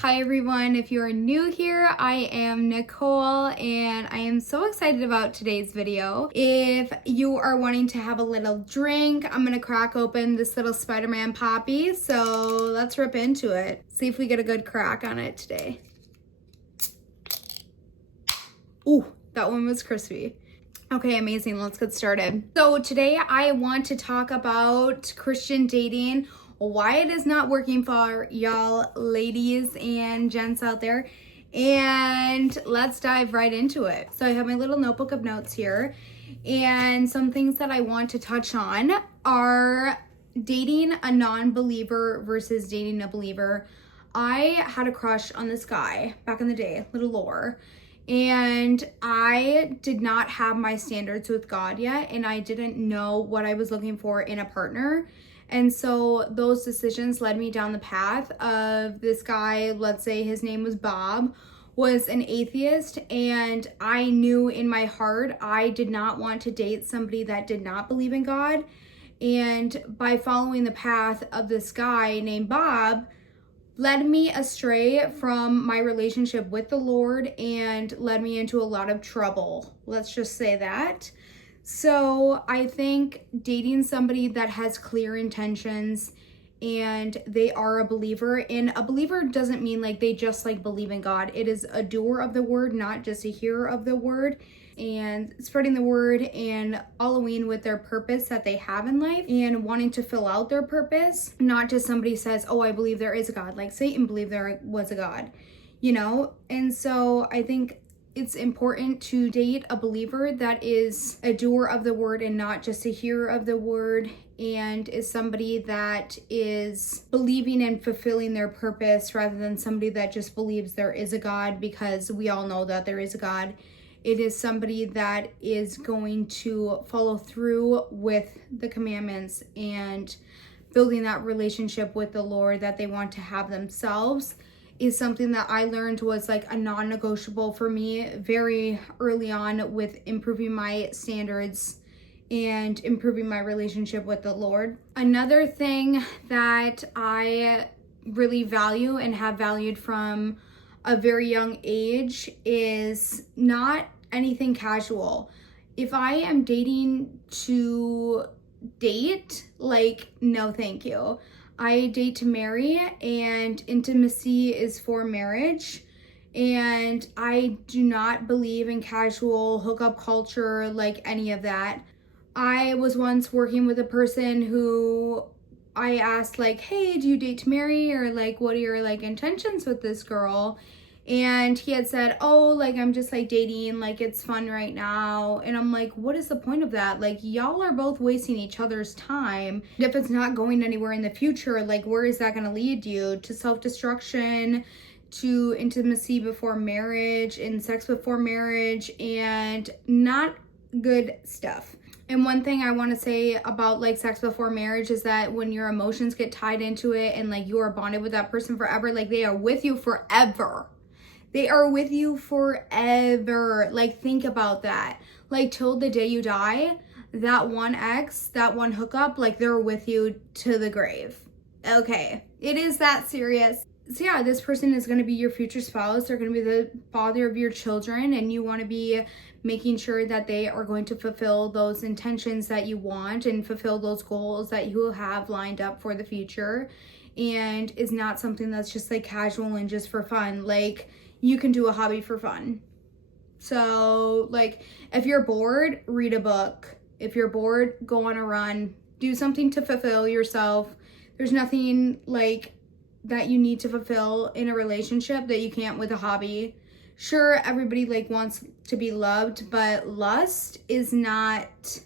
Hi everyone, if you are new here, I am Nicole and I am so excited about today's video. If you are wanting to have a little drink, I'm gonna crack open this little Spider-Man Poppy, so let's rip into it. See if we get a good crack on it today. Ooh, that one was crispy. Okay, amazing, let's get started. So today I want to talk about Christian dating, why it is not working for y'all ladies and gents out there, and let's dive right into it. So I have my little notebook of notes here, and some things that I want to touch on are dating a non-believer versus dating a believer. I had a crush on this guy back in the day, little lore, and I did not have my standards with God yet, and I didn't know what I was looking for in a partner. And so those decisions led me down the path of this guy, let's say his name was Bob, was an atheist, and I knew in my heart I did not want to date somebody that did not believe in God. And by following the path of this guy named Bob, led me astray from my relationship with the Lord and led me into a lot of trouble. Let's just say that. So I think dating somebody that has clear intentions and they are a believer, and a believer doesn't mean like they just like believe in God. It is a doer of the word, not just a hearer of the word, and spreading the word and following with their purpose that they have in life and wanting to fill out their purpose, not just somebody says, oh, I believe there is a God, like Satan believed there was a God, you know? And so I think it's important to date a believer that is a doer of the word and not just a hearer of the word, and is somebody that is believing and fulfilling their purpose rather than somebody that just believes there is a God, because we all know that there is a God. It is somebody that is going to follow through with the commandments and building that relationship with the Lord that they want to have themselves. Is something that I learned was like a non-negotiable for me very early on with improving my standards and improving my relationship with the Lord. Another thing that I really value and have valued from a very young age is not anything casual. If I am dating to date, like, no thank you. I date to marry, and intimacy is for marriage. And I do not believe in casual hookup culture, like any of that. I was once working with a person who I asked, like, hey, do you date to marry? Or like, what are your like intentions with this girl? And he had said, oh, like, I'm just like dating, like it's fun right now. And I'm like, what is the point of that? Like, y'all are both wasting each other's time. If it's not going anywhere in the future, like, where is that going to lead you? To self-destruction, to intimacy before marriage, and sex before marriage, and not good stuff. And one thing I want to say about like sex before marriage is that when your emotions get tied into it and like you are bonded with that person forever, like they are with you forever. They are with you forever. Like, think about that. Like, till the day you die, that one ex, that one hookup, like, they're with you to the grave. Okay, it is that serious. So yeah, this person is going to be your future spouse. They're going to be the father of your children, and you want to be making sure that they are going to fulfill those intentions that you want and fulfill those goals that you have lined up for the future, and is not something that's just like casual and just for fun. Like, you can do a hobby for fun. So like, if you're bored, read a book. If you're bored, go on a run. Do something to fulfill yourself. There's nothing like that you need to fulfill in a relationship that you can't with a hobby. Sure, everybody like wants to be loved, but lust is not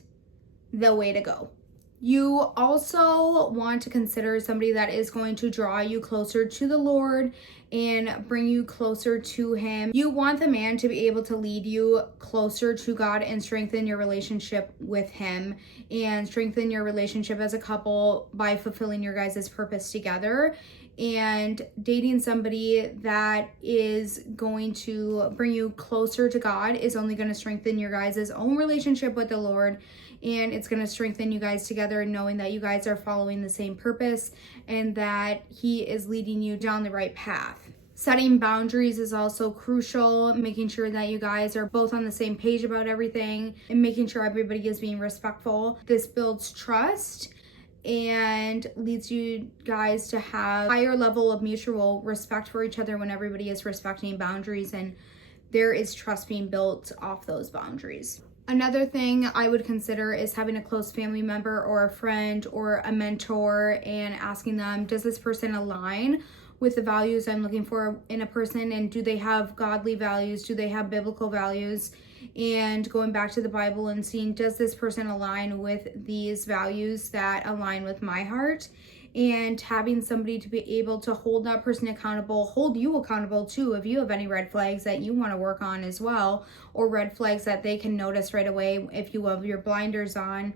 the way to go. You also want to consider somebody that is going to draw you closer to the Lord and bring you closer to Him. You want the man to be able to lead you closer to God and strengthen your relationship with Him and strengthen your relationship as a couple by fulfilling your guys' purpose together. And dating somebody that is going to bring you closer to God is only going to strengthen your guys' own relationship with the Lord, and it's going to strengthen you guys together, knowing that you guys are following the same purpose and that He is leading you down the right path. Setting boundaries is also crucial, making sure that you guys are both on the same page about everything and making sure everybody is being respectful. This builds trust and leads you guys to have a higher level of mutual respect for each other when everybody is respecting boundaries and there is trust being built off those boundaries. Another thing I would consider is having a close family member or a friend or a mentor and asking them, does this person align with the values I'm looking for in a person, and do they have godly values? Do they have biblical values? And going back to the Bible and seeing, does this person align with these values that align with my heart? And having somebody to be able to hold that person accountable, hold you accountable too if you have any red flags that you want to work on as well, or red flags that they can notice right away if you have your blinders on.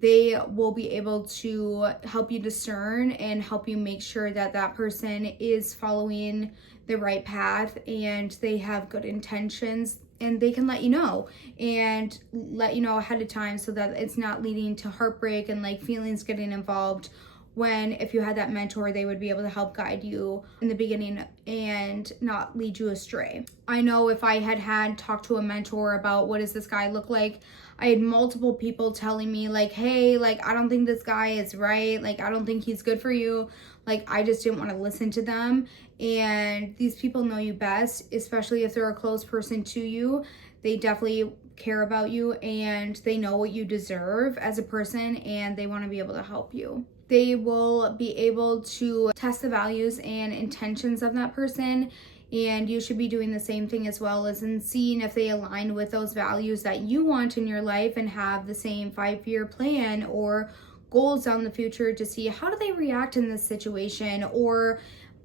They will be able to help you discern and help you make sure that that person is following the right path and they have good intentions, and they can let you know and let you know ahead of time so that it's not leading to heartbreak and like feelings getting involved. When if you had that mentor, they would be able to help guide you in the beginning and not lead you astray. I know if I had talked to a mentor about what does this guy look like, I had multiple people telling me like, hey, like, I don't think this guy is right. Like, I don't think he's good for you. Like, I just didn't want to listen to them. And these people know you best, especially if they're a close person to you. They definitely care about you and they know what you deserve as a person, and they want to be able to help you. They will be able to test the values and intentions of that person, and you should be doing the same thing as well, as in seeing if they align with those values that you want in your life and have the same 5-year plan or goals down the future to see how do they react in this situation, or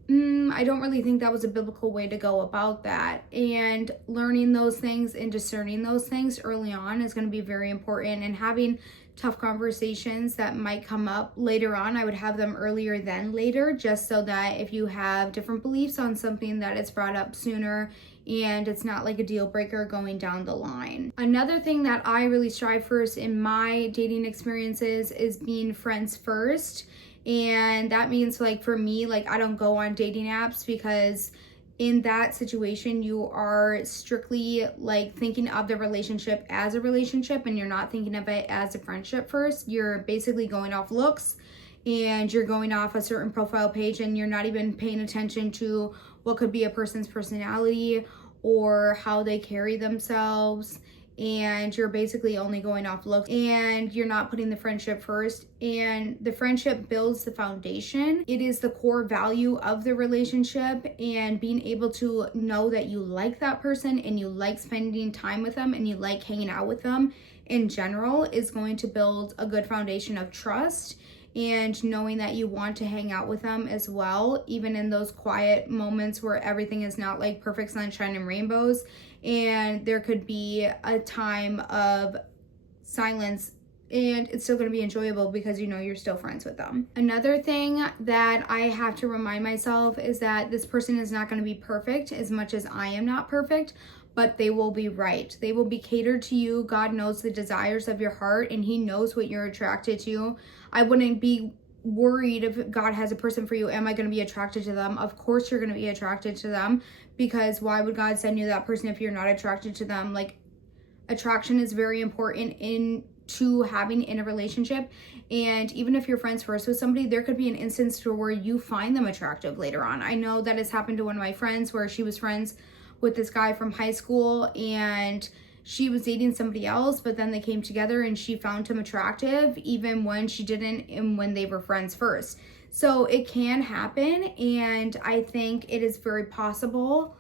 I don't really think that was a biblical way to go about that. And learning those things and discerning those things early on is going to be very important, and having tough conversations that might come up later on, I would have them earlier than later, just so that if you have different beliefs on something, that it's brought up sooner and it's not like a deal breaker going down the line. Another thing that I really strive for in my dating experiences is being friends first. And that means, like, for me, like, I don't go on dating apps, because in that situation you are strictly like thinking of the relationship as a relationship, and you're not thinking of it as a friendship first. You're basically going off looks and you're going off a certain profile page, and you're not even paying attention to what could be a person's personality or how they carry themselves, and you're basically only going off looks, and you're not putting the friendship first. And the friendship builds the foundation. It is the core value of the relationship, and being able to know that you like that person and you like spending time with them and you like hanging out with them in general is going to build a good foundation of trust, and knowing that you want to hang out with them as well, even in those quiet moments where everything is not like perfect sunshine and rainbows, and there could be a time of silence, and it's still going to be enjoyable because you know you're still friends with them. Another thing that I have to remind myself is that this person is not going to be perfect as much as I am not perfect, but they will be right. They will be catered to you. God knows the desires of your heart, and he knows what you're attracted to. I wouldn't be worried if God has a person for you. Am I going to be attracted to them? Of course you're going to be attracted to them, because why would God send you that person if you're not attracted to them? Like, attraction is very important into having in a relationship. And even if you're friends first with somebody, there could be an instance to where you find them attractive later on. I know that has happened to one of my friends, where she was friends with this guy from high school and she was dating somebody else, but then they came together and she found him attractive even when she didn't, and when they were friends first. So it can happen, and I think it is very possible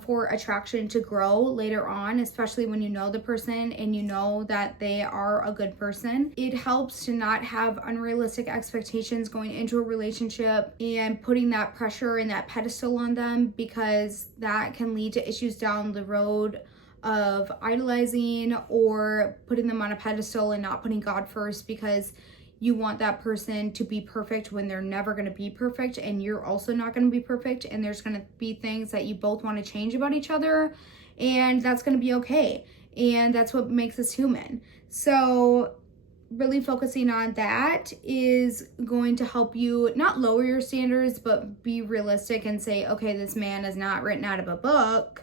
for attraction to grow later on, especially when you know the person and you know that they are a good person. It helps to not have unrealistic expectations going into a relationship and putting that pressure and that pedestal on them, because that can lead to issues down the road of idolizing or putting them on a pedestal and not putting God first, because you want that person to be perfect when they're never going to be perfect, and you're also not going to be perfect, and there's going to be things that you both want to change about each other, and that's going to be okay, and that's what makes us human. So really focusing on that is going to help you not lower your standards, but be realistic and say, okay, this man is not written out of a book,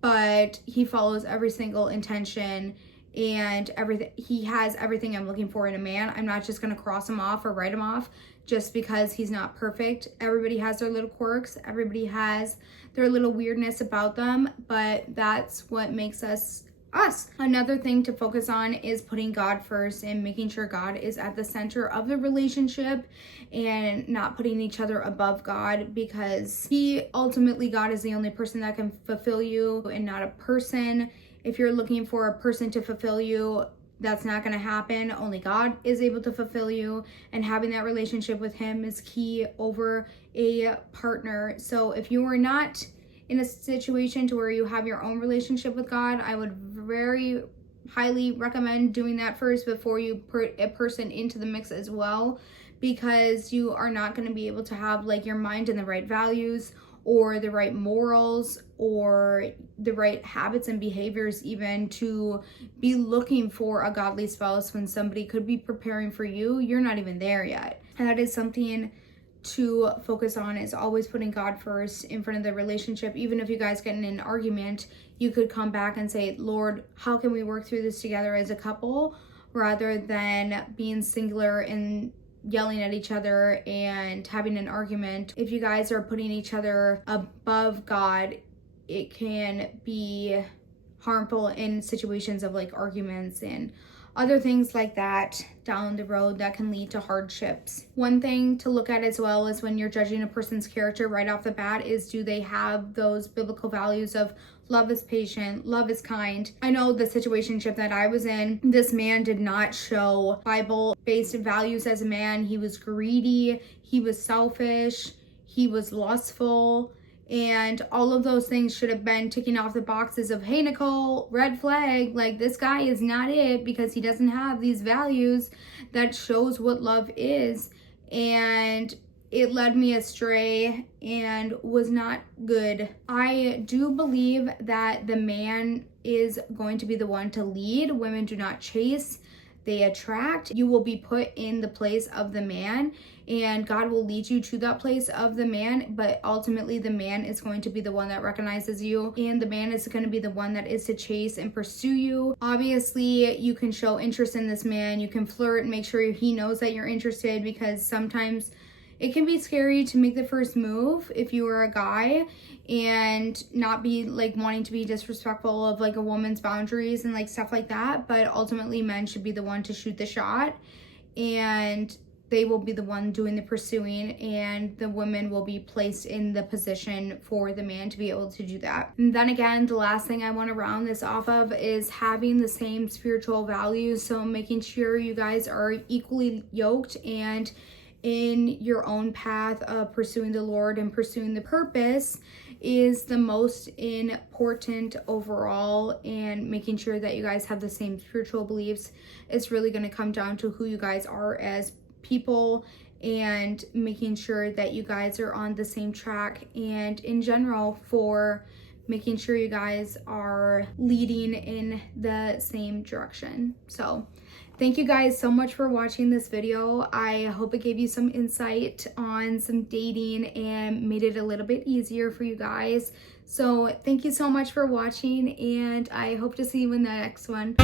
but he follows every single intention and everything. He has everything I'm looking for in a man. I'm not just going to cross him off or write him off just because he's not perfect. Everybody has their little quirks. Everybody has their little weirdness about them, but that's what makes us us. Another thing to focus on is putting God first and making sure God is at the center of the relationship and not putting each other above God, because God is the only person that can fulfill you and not a person. If you're looking for a person to fulfill you, that's not going to happen. Only God is able to fulfill you, and having that relationship with him is key over a partner. So if you are not in a situation to where you have your own relationship with God, I would very highly recommend doing that first before you put a person into the mix as well, because you are not going to be able to have like your mind in the right values or the right morals or the right habits and behaviors even to be looking for a godly spouse when somebody could be preparing for you. You're not even there yet. And that is something to focus on, is always putting God first in front of the relationship. Even if you guys get in an argument, you could come back and say, Lord, how can we work through this together as a couple, rather than being singular and yelling at each other and having an argument. If you guys are putting each other above God, it can be harmful in situations of like arguments and other things like that down the road that can lead to hardships. One thing to look at as well is when you're judging a person's character right off the bat is, do they have those biblical values of love is patient, love is kind? I know the situationship that I was in, this man did not show Bible-based values as a man. He was greedy, he was selfish, he was lustful, and all of those things should have been ticking off the boxes of, hey, Nicole, red flag, like this guy is not it because he doesn't have these values that shows what love is. And it led me astray and was not good. I do believe that the man is going to be the one to lead. Women do not chase, they attract. You will be put in the place of the man, and God will lead you to that place of the man, but ultimately the man is going to be the one that recognizes you, and the man is going to be the one that is to chase and pursue you. Obviously, you can show interest in this man, you can flirt and make sure he knows that you're interested, because sometimes it can be scary to make the first move if you are a guy and not be like wanting to be disrespectful of like a woman's boundaries and like stuff like that. But ultimately, men should be the one to shoot the shot, and they will be the one doing the pursuing, and the women will be placed in the position for the man to be able to do that. And then again, the last thing I want to round this off of is having the same spiritual values. So making sure you guys are equally yoked and in your own path of pursuing the Lord and pursuing the purpose is the most important overall. And making sure that you guys have the same spiritual beliefs is really going to come down to who you guys are as people, and making sure that you guys are on the same track, and in general for making sure you guys are leading in the same direction. So thank you guys so much for watching this video. I hope it gave you some insight on some dating and made it a little bit easier for you guys. So thank you so much for watching, and I hope to see you in the next one.